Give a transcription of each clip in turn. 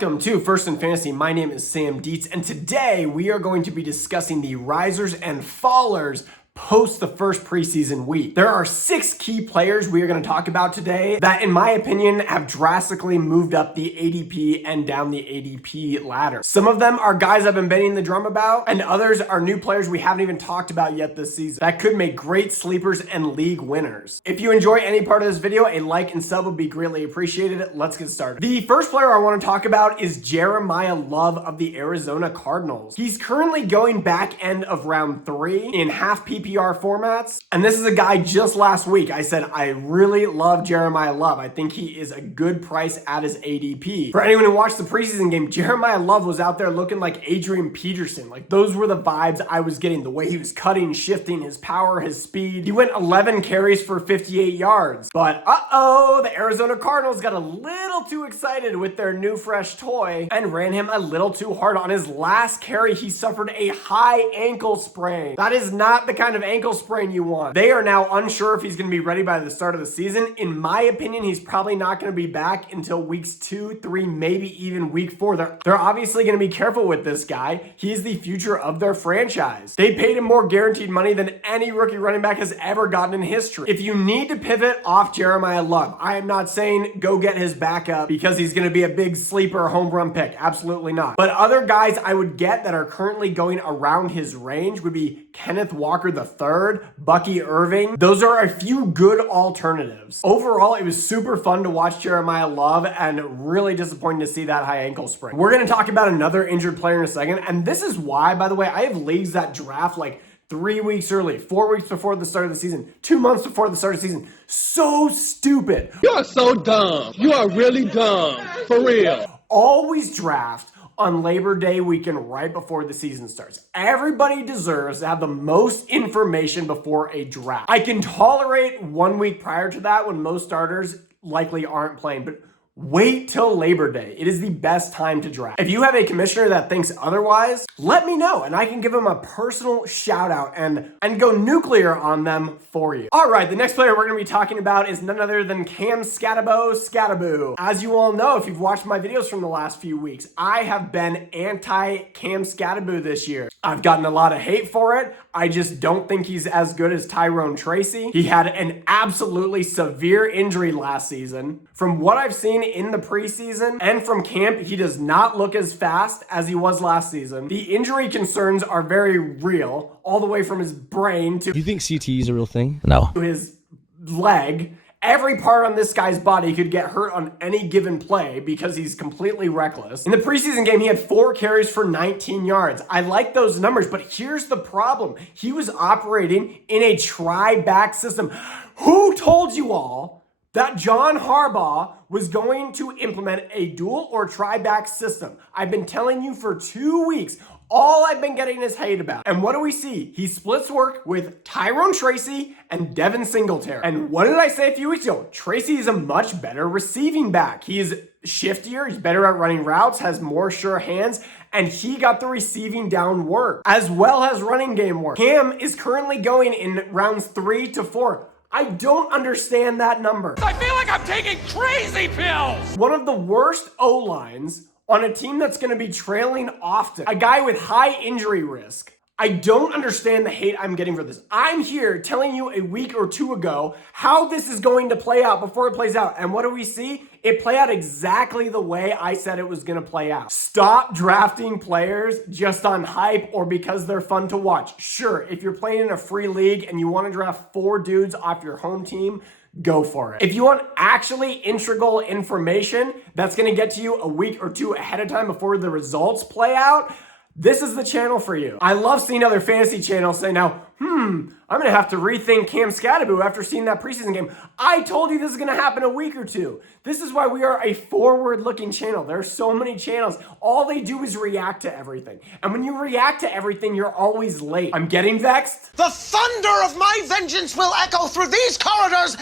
Welcome to First in Fantasy. My name is Sam Dietz, and today we are going to be discussing the risers and fallers post the first preseason week. There are 6 key players we are going to talk about today that, in my opinion, have drastically moved up the ADP and down the ADP ladder. Some of them are guys I've been banging the drum about, and others are new players we haven't even talked about yet this season that could make great sleepers and league winners. If you enjoy any part of this video, a like and sub would be greatly appreciated. Let's get started. The first player I want to talk about is Jeremiyah Love of the Arizona Cardinals. He's currently going back end of round 3 in half PPR formats. And this is a guy just last week I said I really love Jeremiyah Love. I think he is a good price at his ADP. For anyone who watched the preseason game, Jeremiyah Love was out there looking like Adrian Peterson. Like, those were the vibes I was getting. The way he was cutting, shifting, his power, his speed. He went 11 carries for 58 yards. But the Arizona Cardinals got a little too excited with their new fresh toy and ran him a little too hard. On his last carry, he suffered a high ankle sprain. That is not the kind of ankle sprain you want. They are now unsure if he's going to be ready by the start of the season. In my opinion, he's probably not going to be back until weeks 2, 3, maybe even week 4. They're obviously going to be careful with this guy. He's the future of their franchise. They paid him more guaranteed money than any rookie running back has ever gotten in history. If you need to pivot off Jeremiyah Love, I am not saying go get his backup because he's going to be a big sleeper home run pick. Absolutely not. But other guys I would get that are currently going around his range would be Kenneth Walker III, Bucky Irving. Those are a few good alternatives. Overall, it was super fun to watch Jeremiyah Love and really disappointing to see that high ankle sprain. We're going to talk about another injured player in a second, and this is why, by the way, I have leagues that draft like 3 weeks early, 4 weeks before the start of the season, 2 months before the start of the season. So stupid. You are so dumb. You are really dumb. For real. Always draft on Labor Day weekend right before the season starts. Everybody deserves to have the most information before a draft. I can tolerate 1 week prior to that when most starters likely aren't playing, but wait till Labor Day. It is the best time to draft. If you have a commissioner that thinks otherwise, let me know and I can give them a personal shout out and go nuclear on them for you. All right, the next player we're going to be talking about is none other than Skattebo. As you all know, if you've watched my videos from the last few weeks, I have been anti-Cam Skattebo this year. I've gotten a lot of hate for it. I just don't think he's as good as Tyrone Tracy. He had an absolutely severe injury last season. From what I've seen in the preseason and from camp, he does not look as fast as he was last season. The injury concerns are very real, all the way from his brain to... Do you think CTE is a real thing? No. ...to his leg. Every part on this guy's body could get hurt on any given play because he's completely reckless. In the preseason game, he had 4 carries for 19 yards. I like those numbers, but here's the problem. He was operating in a try-back system. Who told you all that John Harbaugh was going to implement a dual or try-back system? I've been telling you for 2 weeks. All I've been getting is hate about. And what do we see? He splits work with Tyrone Tracy and Devin Singletary. And what did I say a few weeks ago? Tracy is a much better receiving back. He's shiftier, he's better at running routes, has more sure hands, and he got the receiving down work, as well as running game work. Cam is currently going in rounds 3 to 4. I don't understand that number. I feel like I'm taking crazy pills. One of the worst O-lines on a team that's going to be trailing often. A guy with high injury risk. I don't understand the hate I'm getting for this. I'm here telling you a week or 2 ago how this is going to play out before it plays out. And what do we see? It played out exactly the way I said it was going to play out. Stop drafting players just on hype or because they're fun to watch. Sure, if you're playing in a free league and you want to draft 4 dudes off your home team, go for it. If you want actually integral information that's going to get to you a week or 2 ahead of time before the results play out, this is the channel for you. I love seeing other fantasy channels say now, I'm going to have to rethink Cam Skattebo after seeing that preseason game. I told you this is going to happen a week or 2. This is why we are a forward-looking channel. There are so many channels. All they do is react to everything. And when you react to everything, you're always late. I'm getting vexed. The thunder of my vengeance will echo through these corridors.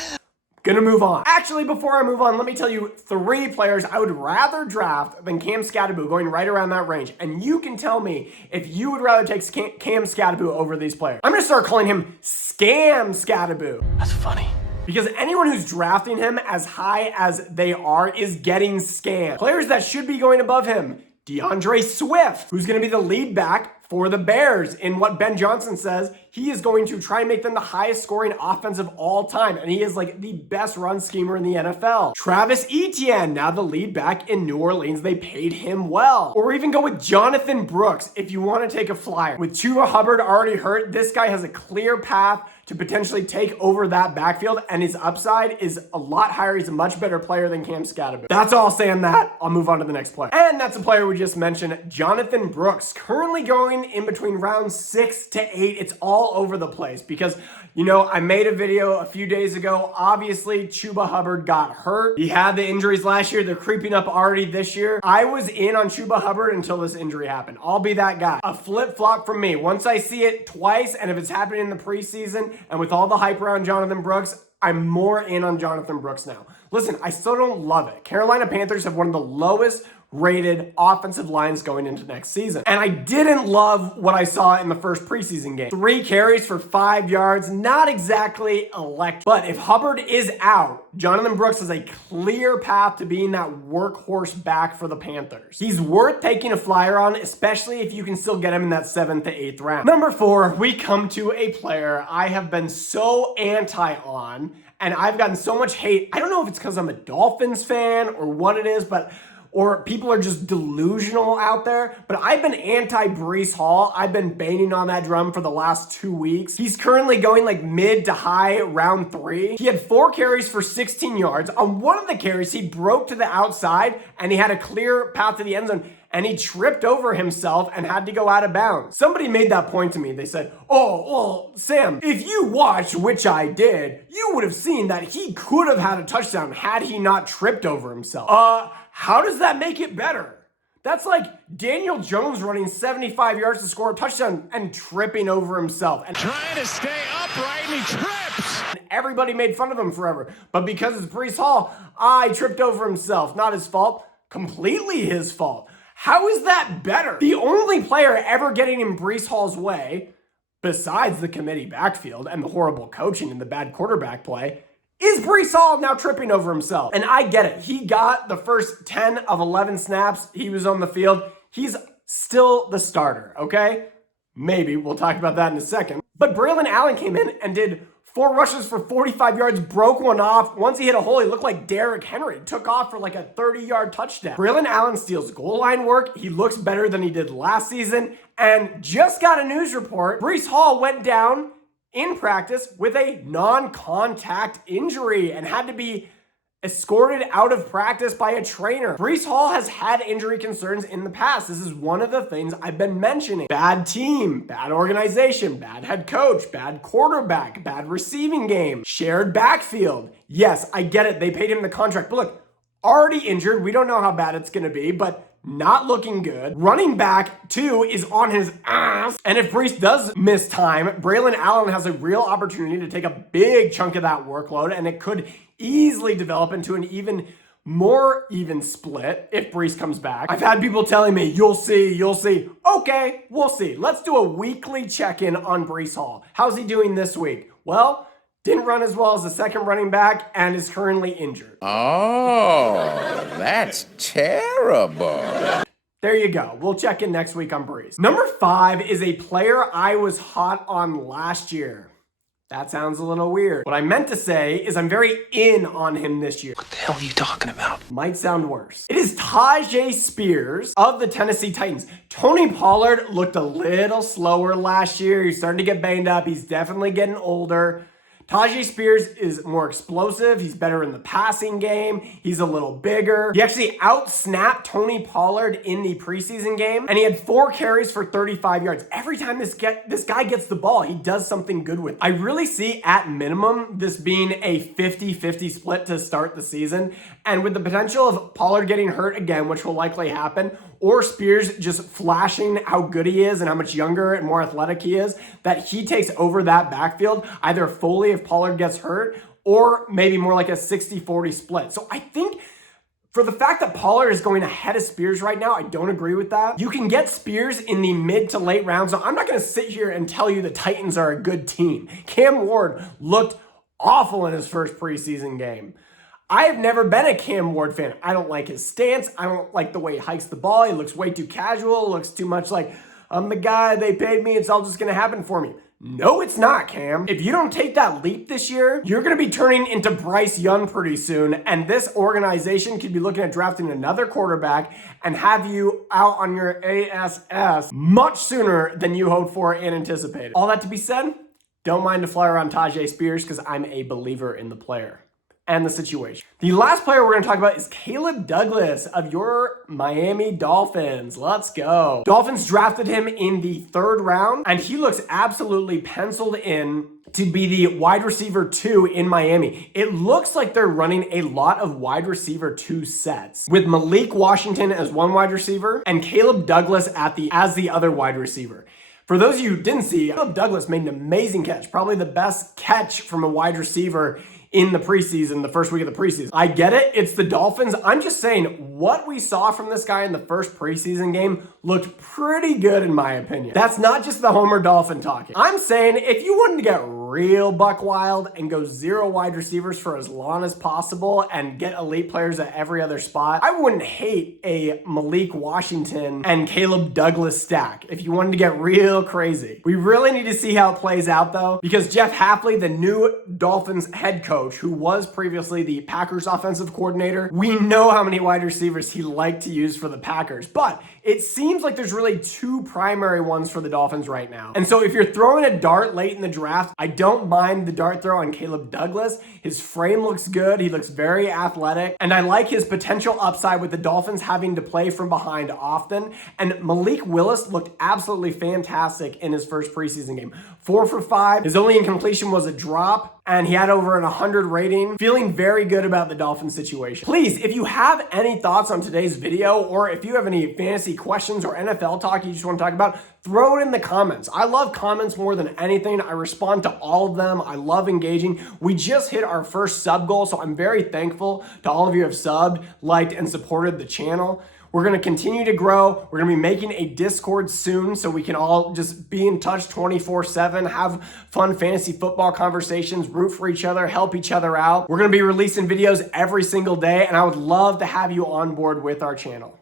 Gonna move on. Actually, before I move on, let me tell you 3 players I would rather draft than Cam Skattebo, going right around that range. And you can tell me if you would rather take Cam Skattebo over these players. I'm gonna start calling him Scam Skattebo. That's funny. because anyone who's drafting him as high as they are is getting scammed. Players that should be going above him: DeAndre Swift, who's going to be the lead back for the Bears. In what Ben Johnson says, he is going to try and make them the highest scoring offense of all time. And he is like the best run schemer in the NFL. Travis Etienne, now the lead back in New Orleans. They paid him well. Or even go with Jonathon Brooks if you want to take a flyer. With Chuba Hubbard already hurt, this guy has a clear path to potentially take over that backfield, and his upside is a lot higher. He's a much better player than Cam Skattebo. That's all saying that. I'll move on to the next player. And that's a player we just mentioned, Jonathon Brooks, currently going in between rounds 6 to 8. It's all over the place because, you know, I made a video a few days ago. Obviously, Chuba Hubbard got hurt. He had the injuries last year. They're creeping up already this year. I was in on Chuba Hubbard until this injury happened. I'll be that guy. A flip-flop from me. Once I see it twice, and if it's happening in the preseason, and with all the hype around Jonathon Brooks, I'm more in on Jonathon Brooks now. Listen, I still don't love it. Carolina Panthers have one of the lowest rated offensive lines going into next season. And I didn't love what I saw in the first preseason game. 3 carries for 5 yards, not exactly electric. But if Hubbard is out, Jonathon Brooks has a clear path to being that workhorse back for the Panthers. He's worth taking a flyer on, especially if you can still get him in that 7th to 8th round. Number 4, we come to a player I have been so anti on, and I've gotten so much hate. I don't know if it's because I'm a Dolphins fan or what it is, or people are just delusional out there, but I've been anti-Breece Hall. I've been banging on that drum for the last 2 weeks. He's currently going like mid to high round 3. He had 4 carries for 16 yards. On one of the carries, he broke to the outside and he had a clear path to the end zone, and he tripped over himself and had to go out of bounds. Somebody made that point to me. They said, oh, well, Sam, if you watched, which I did, you would have seen that he could have had a touchdown had he not tripped over himself. How does that make it better? That's like Daniel Jones running 75 yards to score a touchdown and tripping over himself. And Trying to stay upright and he trips. And everybody made fun of him forever. But because it's Breece Hall, he tripped over himself. Not his fault. Completely his fault. How is that better? The only player ever getting in Breece Hall's way, besides the committee backfield and the horrible coaching and the bad quarterback play, is Breece Hall now tripping over himself. And I get it. He got the first 10 of 11 snaps he was on the field. He's still the starter, okay? Maybe. We'll talk about that in a second. But Braylon Allen came in and did 4 rushes for 45 yards, broke one off. Once he hit a hole, he looked like Derrick Henry. Took off for like a 30-yard touchdown. Braylon Allen steals goal line work. He looks better than he did last season. And just got a news report. Breece Hall went down in practice with a non-contact injury and had to be escorted out of practice by a trainer. Breece Hall has had injury concerns in the past. This is one of the things I've been mentioning. Bad team, bad organization, bad head coach, bad quarterback, bad receiving game, shared backfield. Yes, I get it. They paid him the contract. But look, already injured. We don't know how bad it's going to be, but not looking good. Running back, too, is on his ass. And if Breece does miss time, Braylon Allen has a real opportunity to take a big chunk of that workload, and it could easily develop into an even more even split if Breece comes back. I've had people telling me, you'll see, you'll see. Okay, we'll see. Let's do a weekly check-in on Breece Hall. How's he doing this week? Well, didn't run as well as the second running back and is currently injured. Oh, that's terrible. There you go. We'll check in next week on Breece. Number 5 is a player I was hot on last year. That sounds a little weird. What I meant to say is I'm very in on him this year. What the hell are you talking about? Might sound worse. It is Tyjae Spears of the Tennessee Titans. Tony Pollard looked a little slower last year. He's starting to get banged up. He's definitely getting older. Tyjae Spears is more explosive. He's better in the passing game. He's a little bigger. He actually out-snapped Tony Pollard in the preseason game, and he had 4 carries for 35 yards. Every time this guy gets the ball, he does something good with it. I really see, at minimum, this being a 50-50 split to start the season, and with the potential of Pollard getting hurt again, which will likely happen, or Spears just flashing how good he is and how much younger and more athletic he is, that he takes over that backfield, either fully if Pollard gets hurt, or maybe more like a 60-40 split. So I think for the fact that Pollard is going ahead of Spears right now, I don't agree with that. You can get Spears in the mid to late rounds. So I'm not going to sit here and tell you the Titans are a good team. Cam Ward looked awful in his first preseason game. I have never been a Cam Ward fan. I don't like his stance. I don't like the way he hikes the ball. He looks way too casual. Looks too much like, I'm the guy, they paid me, it's all just going to happen for me. No, it's not, Cam. If you don't take that leap this year, you're going to be turning into Bryce Young pretty soon, and this organization could be looking at drafting another quarterback and have you out on your ASS much sooner than you hoped for and anticipated. All that to be said, don't mind to fly around Tyjae Spears because I'm a believer in the player and the situation. The last player we're going to talk about is Caleb Douglas of your Miami Dolphins. Let's go. Dolphins drafted him in the 3rd round, and he looks absolutely penciled in to be the wide receiver 2 in Miami. It looks like they're running a lot of wide receiver 2 sets with Malik Washington as one wide receiver and Caleb Douglas as the other wide receiver. For those of you who didn't see, Caleb Douglas made an amazing catch, probably the best catch from a wide receiver in the preseason, the first week of the preseason. I get it, it's the Dolphins. I'm just saying, what we saw from this guy in the first preseason game looked pretty good in my opinion. That's not just the Homer Dolphin talking. I'm saying if you wanted to get real buck wild and go 0 wide receivers for as long as possible and get elite players at every other spot, I wouldn't hate a Malik Washington and Caleb Douglas stack if you wanted to get real crazy. We really need to see how it plays out though, because Jeff Hafley, the new Dolphins head coach, who was previously the Packers offensive coordinator, we know how many wide receivers he liked to use for the Packers, but it seems like there's really 2 primary ones for the Dolphins right now. And so if you're throwing a dart late in the draft, I don't mind the dart throw on Caleb Douglas. His frame looks good. He looks very athletic. And I like his potential upside with the Dolphins having to play from behind often. And Malik Willis looked absolutely fantastic in his first preseason game. 4 for 5. His only incompletion was a drop, and he had over an 100 rating. Feeling very good about the Dolphins situation. Please, if you have any thoughts on today's video, or if you have any fantasy questions or NFL talk you just want to talk about, throw it in the comments. I love comments more than anything. I respond to all of them. I love engaging. We just hit our first sub goal, so I'm very thankful to all of you who have subbed, liked, and supported the channel. We're going to continue to grow. We're going to be making a Discord soon so we can all just be in touch 24/7, have fun fantasy football conversations, root for each other, help each other out. We're going to be releasing videos every single day, and I would love to have you on board with our channel.